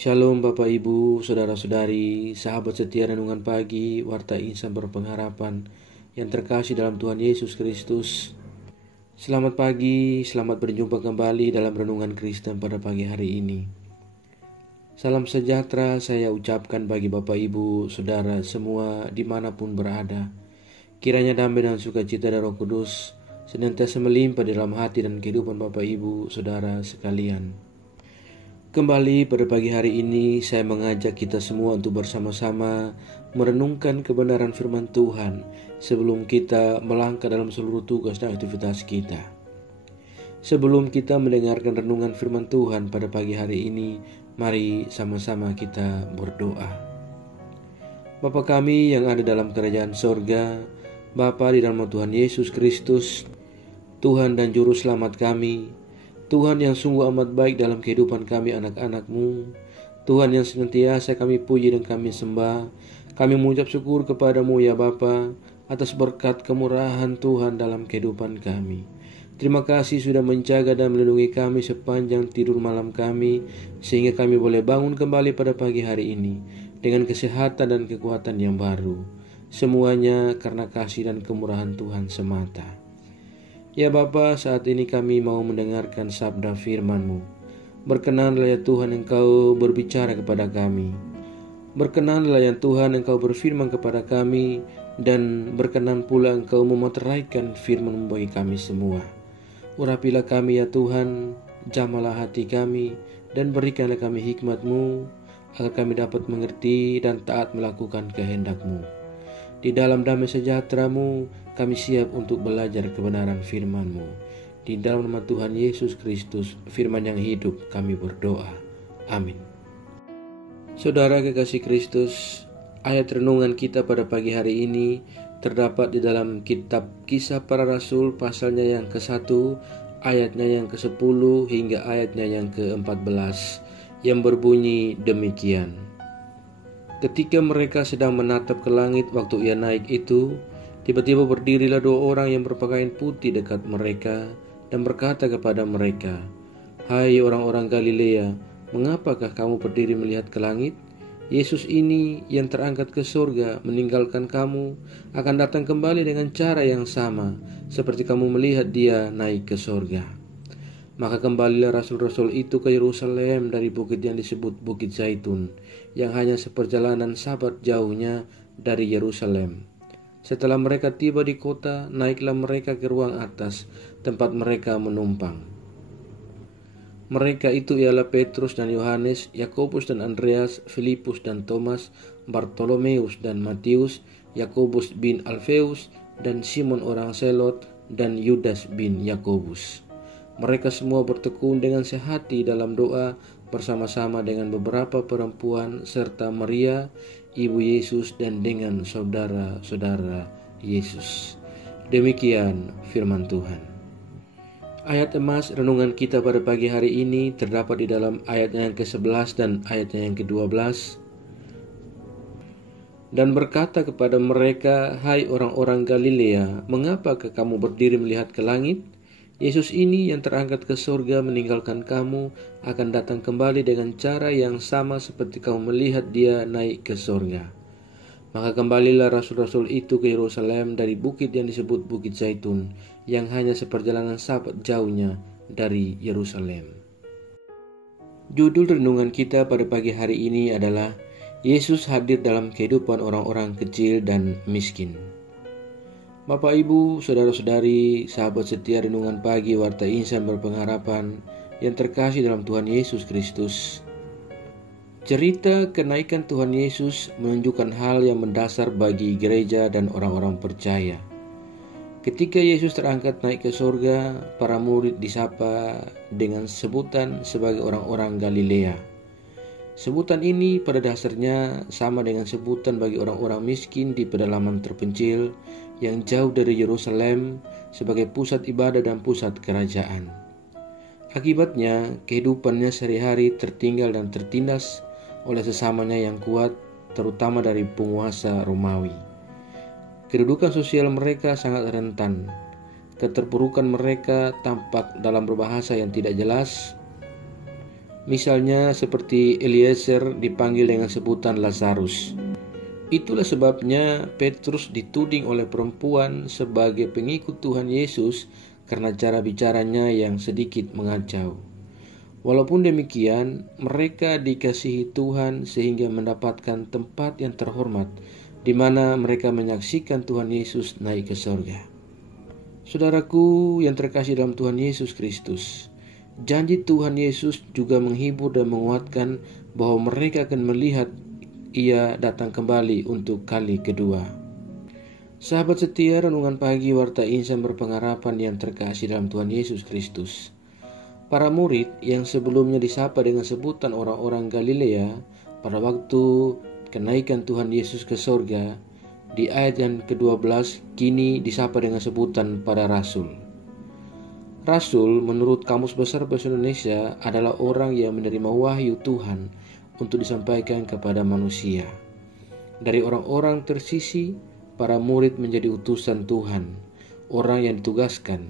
Shalom Bapak Ibu, Saudara-saudari, sahabat setia renungan pagi, Warta Insan Berpengharapan yang terkasih dalam Tuhan Yesus Kristus. Selamat pagi, selamat berjumpa kembali dalam Renungan Kristen pada pagi hari ini. Salam sejahtera saya ucapkan bagi Bapak Ibu, Saudara semua dimanapun berada. Kiranya damai dan sukacita dari Roh Kudus senantiasa melimpah di dalam hati dan kehidupan Bapak Ibu, Saudara sekalian. Kembali pada pagi hari ini saya mengajak kita semua untuk bersama-sama merenungkan kebenaran firman Tuhan sebelum kita melangkah dalam seluruh tugas dan aktivitas kita. Sebelum kita mendengarkan renungan firman Tuhan pada pagi hari ini, mari sama-sama kita berdoa. Bapa kami yang ada dalam kerajaan sorga, Bapa di dalam Tuhan Yesus Kristus, Tuhan dan Juru Selamat kami, Tuhan yang sungguh amat baik dalam kehidupan kami anak-anak-Mu, Tuhan yang senantiasa kami puji dan kami sembah. Kami mengucap syukur kepadamu ya Bapa atas berkat kemurahan Tuhan dalam kehidupan kami. Terima kasih sudah menjaga dan melindungi kami sepanjang tidur malam kami, sehingga kami boleh bangun kembali pada pagi hari ini dengan kesehatan dan kekuatan yang baru. Semuanya karena kasih dan kemurahan Tuhan semata. Ya Bapa, saat ini kami mau mendengarkan sabda firman-Mu. Berkenanlah ya Tuhan Engkau berbicara kepada kami. Berkenanlah ya Tuhan Engkau berfirman kepada kami, dan berkenan pula Engkau memeteraikan firman-Mu bagi kami semua. Urapilah kami ya Tuhan, jamalah hati kami, dan berikanlah kami hikmat-Mu, agar kami dapat mengerti dan taat melakukan kehendak-Mu. Di dalam damai sejahtera-Mu, kami siap untuk belajar kebenaran firman-Mu. Di dalam nama Tuhan Yesus Kristus, firman yang hidup, kami berdoa. Amin. Saudara kekasih Kristus, ayat renungan kita pada pagi hari ini terdapat di dalam kitab Kisah Para Rasul pasalnya yang ke-1, ayatnya yang ke-10 hingga ayatnya yang ke-14, yang berbunyi demikian. Ketika mereka sedang menatap ke langit waktu ia naik itu, tiba-tiba berdirilah dua orang yang berpakaian putih dekat mereka dan berkata kepada mereka, "Hai orang-orang Galilea, mengapakah kamu berdiri melihat ke langit? Yesus ini yang terangkat ke surga meninggalkan kamu akan datang kembali dengan cara yang sama seperti kamu melihat dia naik ke surga." Maka kembalilah rasul-rasul itu ke Yerusalem dari bukit yang disebut Bukit Zaitun, yang hanya seperjalanan Sabat jauhnya dari Yerusalem. Setelah mereka tiba di kota, naiklah mereka ke ruang atas, tempat mereka menumpang. Mereka itu ialah Petrus dan Yohanes, Yakobus dan Andreas, Filipus dan Thomas, Bartolomeus dan Matius, Yakobus bin Alfeus, dan Simon orang Selot, dan Yudas bin Yakobus. Mereka semua bertekun dengan sehati dalam doa bersama-sama dengan beberapa perempuan serta Maria, ibu Yesus, dan dengan saudara-saudara Yesus. Demikian firman Tuhan. Ayat emas renungan kita pada pagi hari ini terdapat di dalam ayatnya yang ke-11 dan ayatnya yang ke-12. Dan berkata kepada mereka, "Hai orang-orang Galilea, mengapakah kamu berdiri melihat ke langit? Yesus ini yang terangkat ke surga meninggalkan kamu akan datang kembali dengan cara yang sama seperti kamu melihat dia naik ke surga." Maka kembalilah rasul-rasul itu ke Yerusalem dari bukit yang disebut Bukit Zaitun, yang hanya seperjalanan Sabat jauhnya dari Yerusalem. Judul renungan kita pada pagi hari ini adalah Yesus hadir dalam kehidupan orang-orang kecil dan miskin. Bapak Ibu, Saudara-saudari, sahabat setia renungan pagi Warta Insan Berpengharapan yang terkasih dalam Tuhan Yesus Kristus. Cerita kenaikan Tuhan Yesus menunjukkan hal yang mendasar bagi gereja dan orang-orang percaya. Ketika Yesus terangkat naik ke surga, para murid disapa dengan sebutan sebagai orang-orang Galilea. Sebutan ini pada dasarnya sama dengan sebutan bagi orang-orang miskin di pedalaman terpencil yang jauh dari Yerusalem sebagai pusat ibadah dan pusat kerajaan. Akibatnya, kehidupannya sehari-hari tertinggal dan tertindas oleh sesamanya yang kuat, terutama dari penguasa Romawi. Kedudukan sosial mereka sangat rentan. Keterpurukan mereka tampak dalam berbahasa yang tidak jelas, Misalnya seperti Eliezer dipanggil dengan sebutan Lazarus. Itulah sebabnya Petrus dituding oleh perempuan sebagai pengikut Tuhan Yesus karena cara bicaranya yang sedikit mengacau. Walaupun demikian, mereka dikasihi Tuhan sehingga mendapatkan tempat yang terhormat di mana mereka menyaksikan Tuhan Yesus naik ke sorga. Saudaraku yang terkasih dalam Tuhan Yesus Kristus, janji Tuhan Yesus juga menghibur dan menguatkan bahwa mereka akan melihat Ia datang kembali untuk kali kedua. Sahabat setia, renungan pagi Warta Insan Berpengharapan yang terkasih dalam Tuhan Yesus Kristus. Para murid yang sebelumnya disapa dengan sebutan orang-orang Galilea pada waktu kenaikan Tuhan Yesus ke sorga, di ayat yang ke-12 kini disapa dengan sebutan para rasul. Rasul menurut Kamus Besar Bahasa Indonesia adalah orang yang menerima wahyu Tuhan untuk disampaikan kepada manusia. Dari orang-orang tersisi, para murid menjadi utusan Tuhan, orang yang ditugaskan.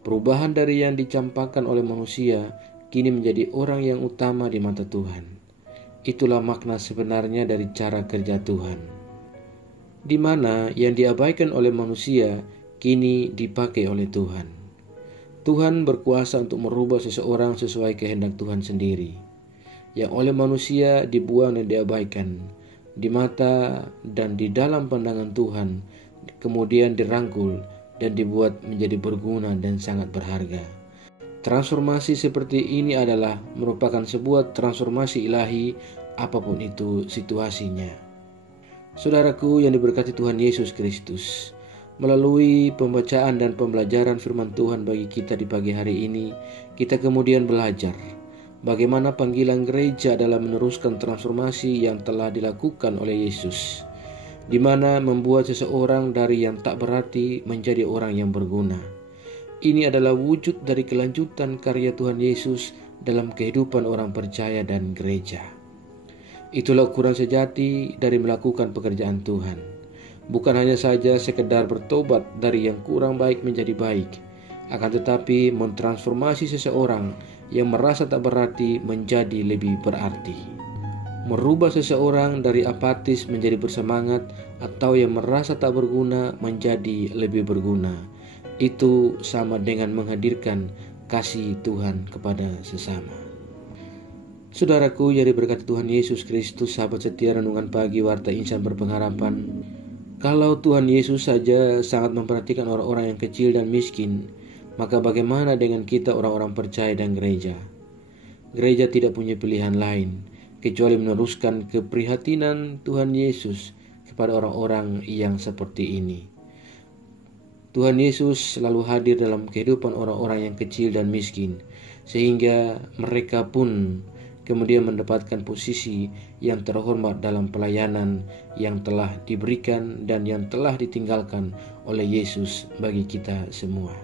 Perubahan dari yang dicampakkan oleh manusia kini menjadi orang yang utama di mata Tuhan. Itulah makna sebenarnya dari cara kerja Tuhan, di mana yang diabaikan oleh manusia kini dipakai oleh Tuhan. Tuhan berkuasa untuk merubah seseorang sesuai kehendak Tuhan sendiri. Yang oleh manusia dibuang dan diabaikan di mata dan di dalam pandangan Tuhan, kemudian dirangkul dan dibuat menjadi berguna dan sangat berharga. Transformasi seperti ini adalah merupakan sebuah transformasi ilahi, apapun itu situasinya. Saudaraku yang diberkati Tuhan Yesus Kristus, melalui pembacaan dan pembelajaran firman Tuhan bagi kita di pagi hari ini, kita kemudian belajar bagaimana panggilan gereja dalam meneruskan transformasi yang telah dilakukan oleh Yesus, di mana membuat seseorang dari yang tak berarti menjadi orang yang berguna. Ini adalah wujud dari kelanjutan karya Tuhan Yesus dalam kehidupan orang percaya dan gereja. Itulah ukuran sejati dari melakukan pekerjaan Tuhan. Bukan hanya saja sekedar bertobat dari yang kurang baik menjadi baik, akan tetapi mentransformasi seseorang yang merasa tak berarti menjadi lebih berarti. Merubah seseorang dari apatis menjadi bersemangat, atau yang merasa tak berguna menjadi lebih berguna. Itu sama dengan menghadirkan kasih Tuhan kepada sesama. Saudaraku yang diberkati Tuhan Yesus Kristus, sahabat setia renungan pagi Warta Insan Berpengharapan. Kalau Tuhan Yesus saja sangat memperhatikan orang-orang yang kecil dan miskin, maka bagaimana dengan kita orang-orang percaya dan gereja? Gereja tidak punya pilihan lain kecuali meneruskan keprihatinan Tuhan Yesus kepada orang-orang yang seperti ini. Tuhan Yesus selalu hadir dalam kehidupan orang-orang yang kecil dan miskin, sehingga mereka pun kemudian mendapatkan posisi yang terhormat dalam pelayanan yang telah diberikan dan yang telah ditinggalkan oleh Yesus bagi kita semua.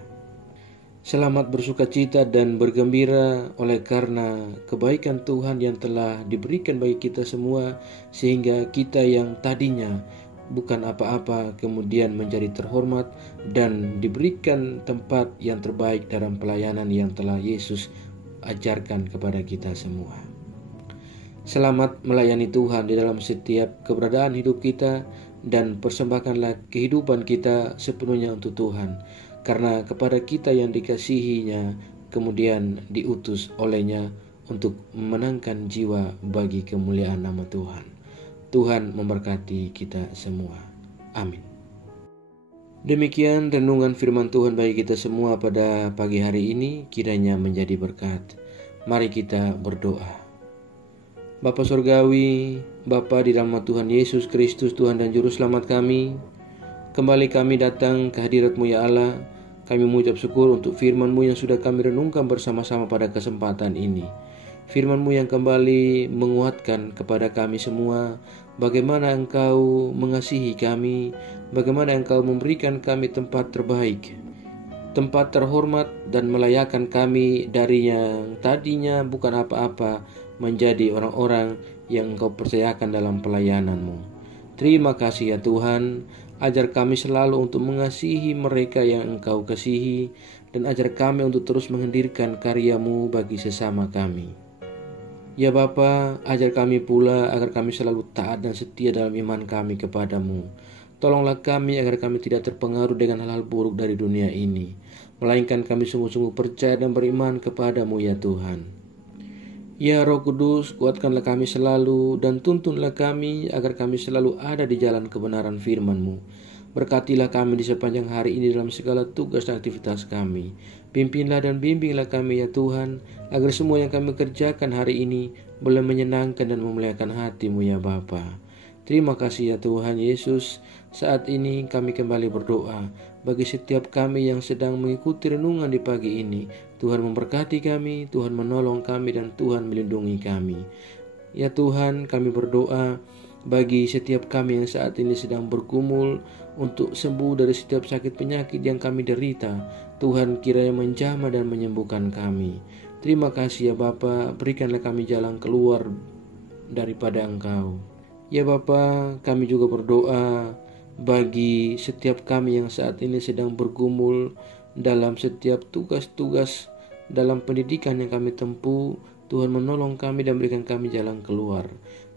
Selamat bersukacita dan bergembira oleh karena kebaikan Tuhan yang telah diberikan bagi kita semua, sehingga kita yang tadinya bukan apa-apa kemudian menjadi terhormat dan diberikan tempat yang terbaik dalam pelayanan yang telah Yesus ajarkan kepada kita semua. Selamat melayani Tuhan di dalam setiap keberadaan hidup kita, dan persembahkanlah kehidupan kita sepenuhnya untuk Tuhan, karena kepada kita yang dikasihinya kemudian diutus olehnya untuk memenangkan jiwa bagi kemuliaan nama Tuhan. Tuhan memberkati kita semua. Amin. Demikian renungan firman Tuhan bagi kita semua pada pagi hari ini, kiranya menjadi berkat. Mari kita berdoa. Bapa Surgawi, Bapa di dalam nama Tuhan Yesus Kristus, Tuhan dan Juru Selamat kami, kembali kami datang ke hadirat-Mu ya Allah. Kami mengucap syukur untuk firman-Mu yang sudah kami renungkan bersama-sama pada kesempatan ini. Firman-Mu yang kembali menguatkan kepada kami semua bagaimana Engkau mengasihi kami, bagaimana Engkau memberikan kami tempat terbaik, tempat terhormat, dan melayakkan kami dari yang tadinya bukan apa-apa menjadi orang-orang yang Engkau percayakan dalam pelayanan-Mu. Terima kasih ya Tuhan. Ajar kami selalu untuk mengasihi mereka yang Engkau kasihi, dan ajar kami untuk terus menghadirkan karya-Mu bagi sesama kami. Ya Bapa, ajar kami pula agar kami selalu taat dan setia dalam iman kami kepadamu. Tolonglah kami agar kami tidak terpengaruh dengan hal-hal buruk dari dunia ini, melainkan kami sungguh-sungguh percaya dan beriman kepadamu ya Tuhan. Ya Roh Kudus, kuatkanlah kami selalu dan tuntunlah kami agar kami selalu ada di jalan kebenaran firman-Mu. Berkatilah kami di sepanjang hari ini dalam segala tugas dan aktivitas kami. Pimpinlah dan bimbinglah kami ya Tuhan, agar semua yang kami kerjakan hari ini boleh menyenangkan dan memuliakan hati-Mu ya Bapa. Terima kasih ya Tuhan Yesus. Saat ini kami kembali berdoa bagi setiap kami yang sedang mengikuti renungan di pagi ini. Tuhan memberkati kami, Tuhan menolong kami, dan Tuhan melindungi kami. Ya Tuhan, kami berdoa bagi setiap kami yang saat ini sedang bergumul untuk sembuh dari setiap sakit penyakit yang kami derita. Tuhan kiranya menjamah dan menyembuhkan kami. Terima kasih ya Bapa, berikanlah kami jalan keluar daripada Engkau. Ya Bapa, kami juga berdoa bagi setiap kami yang saat ini sedang bergumul dalam setiap tugas-tugas dalam pendidikan yang kami tempuh. Tuhan menolong kami dan berikan kami jalan keluar.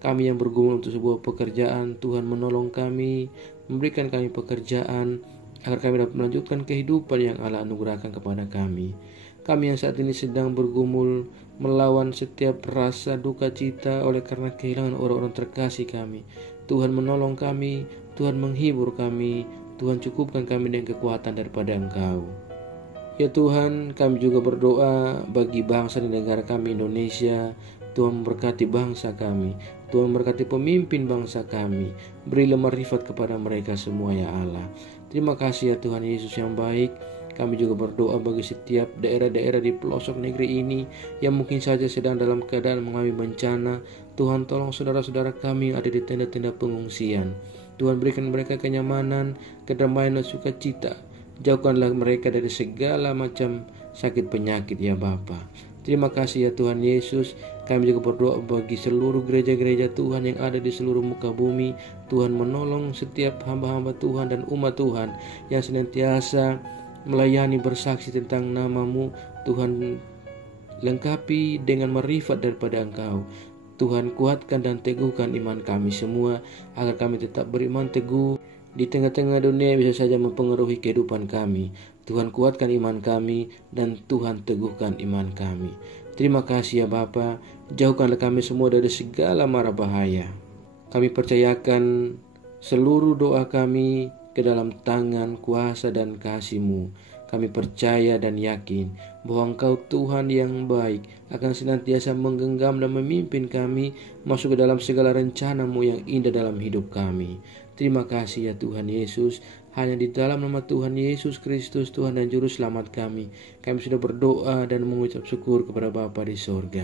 Kami yang bergumul untuk sebuah pekerjaan, Tuhan menolong kami, memberikan kami pekerjaan agar kami dapat melanjutkan kehidupan yang Allah anugerahkan kepada kami. Kami yang saat ini sedang bergumul melawan setiap rasa duka cita oleh karena kehilangan orang-orang terkasih kami. Tuhan menolong kami, Tuhan menghibur kami, Tuhan cukupkan kami dengan kekuatan daripada Engkau. Ya Tuhan, kami juga berdoa bagi bangsa dan negara kami Indonesia. Tuhan memberkati bangsa kami, Tuhan memberkati pemimpin bangsa kami. Berilah marifat kepada mereka semua ya Allah. Terima kasih ya Tuhan Yesus yang baik. Kami juga berdoa bagi setiap daerah-daerah di pelosok negeri ini yang mungkin saja sedang dalam keadaan mengalami bencana. Tuhan tolong saudara-saudara kami yang ada di tenda-tenda pengungsian. Tuhan berikan mereka kenyamanan, kedamaian dan sukacita. Jauhkanlah mereka dari segala macam sakit penyakit ya Bapa. Terima kasih ya Tuhan Yesus. Kami juga berdoa bagi seluruh gereja-gereja Tuhan yang ada di seluruh muka bumi. Tuhan menolong setiap hamba-hamba Tuhan dan umat Tuhan yang senantiasa melayani bersaksi tentang nama-Mu. Tuhan lengkapi dengan marifat daripada Engkau. Tuhan kuatkan dan teguhkan iman kami semua agar kami tetap beriman teguh di tengah-tengah dunia yang bisa saja mempengaruhi kehidupan kami. Tuhan kuatkan iman kami dan Tuhan teguhkan iman kami. Terima kasih ya Bapa. Jauhkanlah kami semua dari segala mara bahaya. Kami percayakan seluruh doa kami ke dalam tangan kuasa dan kasih-Mu. Kami percaya dan yakin bahwa Engkau Tuhan yang baik akan senantiasa menggenggam dan memimpin kami masuk ke dalam segala rencana-Mu yang indah dalam hidup kami. Terima kasih ya Tuhan Yesus. Hanya di dalam nama Tuhan Yesus Kristus, Tuhan dan Juru Selamat kami sudah berdoa dan mengucap syukur kepada Bapa di sorga.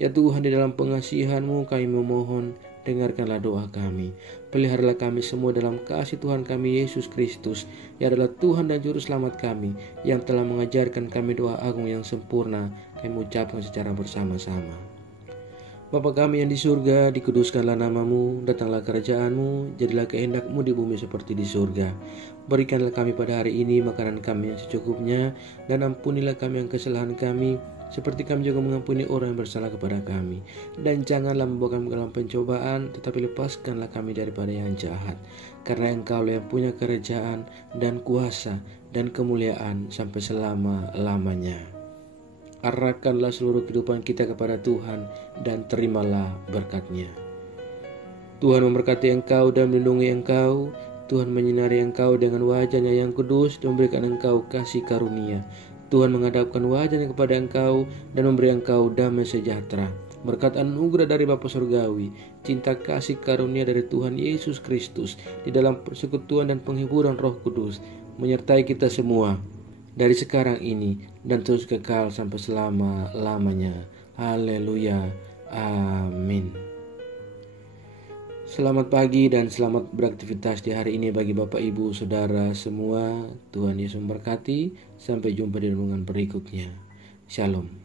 Ya Tuhan, di dalam pengasihan-Mu kami memohon, dengarkanlah doa kami. Peliharalah kami semua dalam kasih Tuhan kami Yesus Kristus, yang adalah Tuhan dan Juru Selamat kami, yang telah mengajarkan kami doa agung yang sempurna. Kami ucapkan secara bersama-sama. Bapa kami yang di surga, dikuduskanlah nama-Mu, datanglah kerajaan-Mu, jadilah kehendak-Mu di bumi seperti di surga. Berikanlah kami pada hari ini makanan kami yang secukupnya, dan ampunilah kami yang kesalahan kami, seperti kami juga mengampuni orang yang bersalah kepada kami. Dan janganlah membawa kami ke dalam pencobaan, tetapi lepaskanlah kami daripada yang jahat. Karena Engkau yang punya kerajaan dan kuasa dan kemuliaan sampai selama-lamanya. Arahkanlah seluruh kehidupan kita kepada Tuhan dan terimalah berkat-Nya. Tuhan memberkati engkau dan melindungi engkau. Tuhan menyinari engkau dengan wajah-Nya yang kudus dan memberikan engkau kasih karunia. Tuhan menghadapkan wajah-Nya kepada engkau dan memberi engkau damai sejahtera. Berkat anugerah dari Bapa Surgawi, cinta kasih karunia dari Tuhan Yesus Kristus, di dalam persekutuan dan penghiburan Roh Kudus, menyertai kita semua dari sekarang ini dan terus kekal sampai selama-lamanya. Haleluya. Amin. Selamat pagi dan selamat beraktivitas di hari ini bagi Bapak Ibu Saudara semua. Tuhan Yesus memberkati. Sampai jumpa di renungan berikutnya. Shalom.